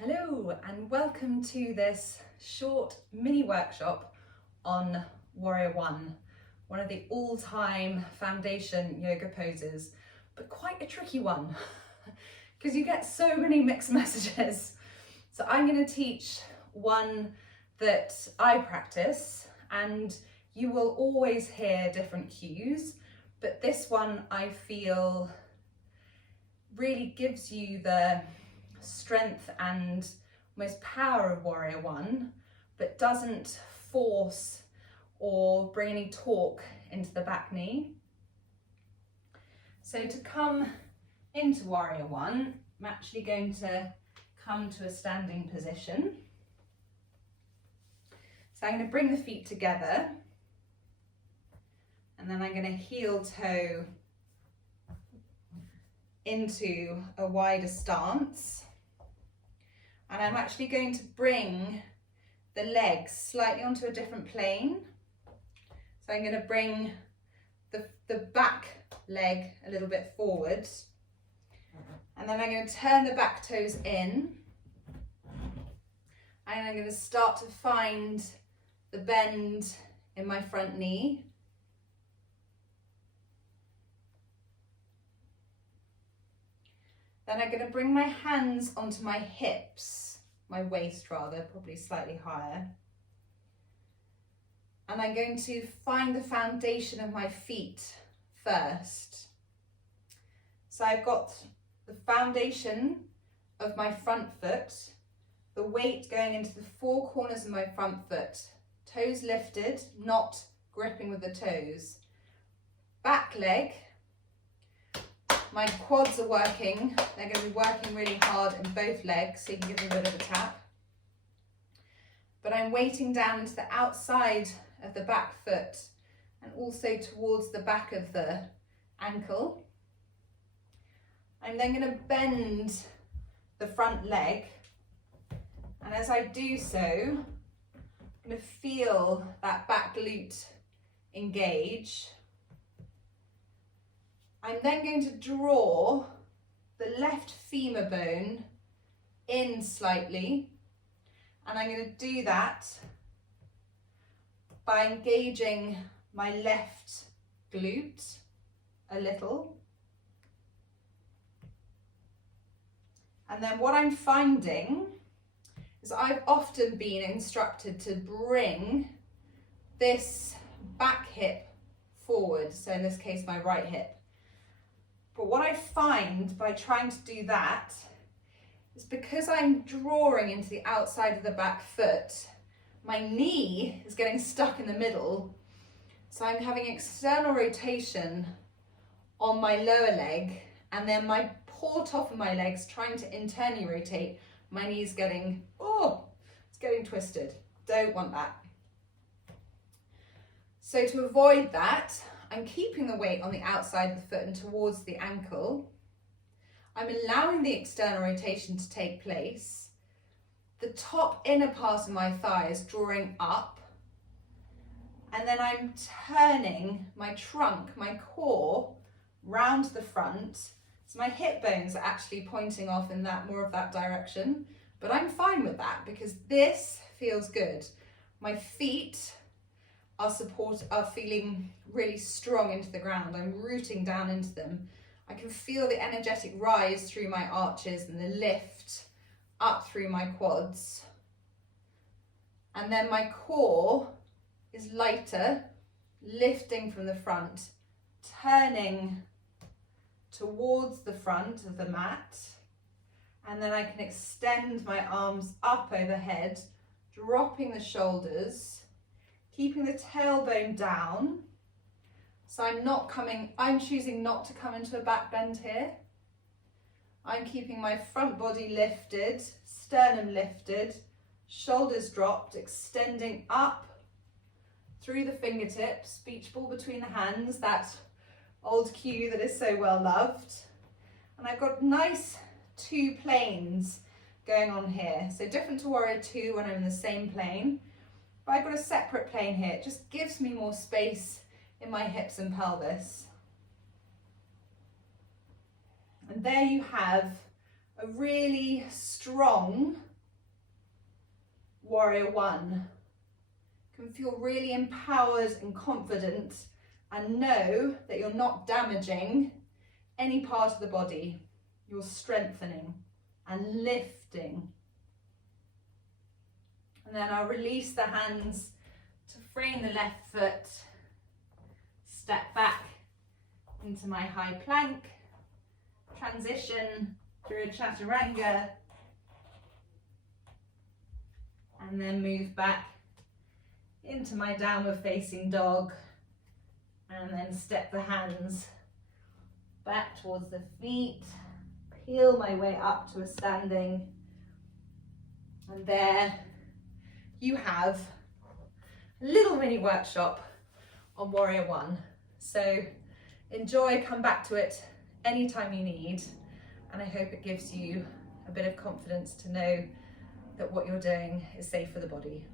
Hello and welcome to this short mini workshop on Warrior One, one of the all-time foundation yoga poses, but quite a tricky one because you get so many mixed messages. So I'm going to teach one that I practice, and you will always hear different cues, but this one I feel really gives you the strength and almost power of Warrior One, but doesn't force or bring any torque into the back knee. So to come into Warrior One, I'm actually going to come to a standing position. So I'm going to bring the feet together, and then I'm going to heel toe into a wider stance. And I'm actually going to bring the legs slightly onto a different plane. So I'm going to bring the back leg a little bit forward. And then I'm going to turn the back toes in. And I'm going to start to find the bend in my front knee. Then I'm going to bring my hands onto my hips, my waist rather, probably slightly higher. And I'm going to find the foundation of my feet first. So I've got the foundation of my front foot, the weight going into the four corners of my front foot, toes lifted, not gripping with the toes. Back leg. My quads are working, they're going to be working really hard in both legs, so you can give them a bit of a tap. But I'm weighting down into the outside of the back foot and also towards the back of the ankle. I'm then going to bend the front leg, and as I do so, I'm going to feel that back glute engage. I'm then going to draw the left femur bone in slightly, and I'm going to do that by engaging my left glute a little. And then what I'm finding is I've often been instructed to bring this back hip forward, so in this case my right hip. But what I find by trying to do that is because I'm drawing into the outside of the back foot, my knee is getting stuck in the middle. So I'm having external rotation on my lower leg, and then my poor top of my legs trying to internally rotate. My knee's getting, it's getting twisted. Don't want that. So to avoid that, I'm keeping the weight on the outside of the foot and towards the ankle. I'm allowing the external rotation to take place. The top inner part of my thigh is drawing up. And then I'm turning my trunk, my core, round the front. So my hip bones are actually pointing off in more of that direction. But I'm fine with that because this feels good. My feet are feeling really strong into the ground. I'm rooting down into them. I can feel the energetic rise through my arches and the lift up through my quads. And then my core is lighter, lifting from the front, turning towards the front of the mat. And then I can extend my arms up overhead, dropping the shoulders, keeping the tailbone down. So I'm choosing not to come into a back bend here. I'm keeping my front body lifted, sternum lifted, shoulders dropped, extending up through the fingertips, beach ball between the hands, that old cue that is so well loved. And I've got nice two planes going on here. So different to Warrior Two when I'm in the same plane. But I've got a separate plane here. It just gives me more space in my hips and pelvis. And there you have a really strong warrior one. You can feel really empowered and confident and know that you're not damaging any part of the body. You're strengthening and lifting. And then I'll release the hands to frame the left foot, step back into my high plank, transition through a chaturanga, and then move back into my downward facing dog, and then step the hands back towards the feet, peel my way up to a standing, and there you have a little mini workshop on Warrior One. So enjoy, come back to it anytime you need, and I hope it gives you a bit of confidence to know that what you're doing is safe for the body.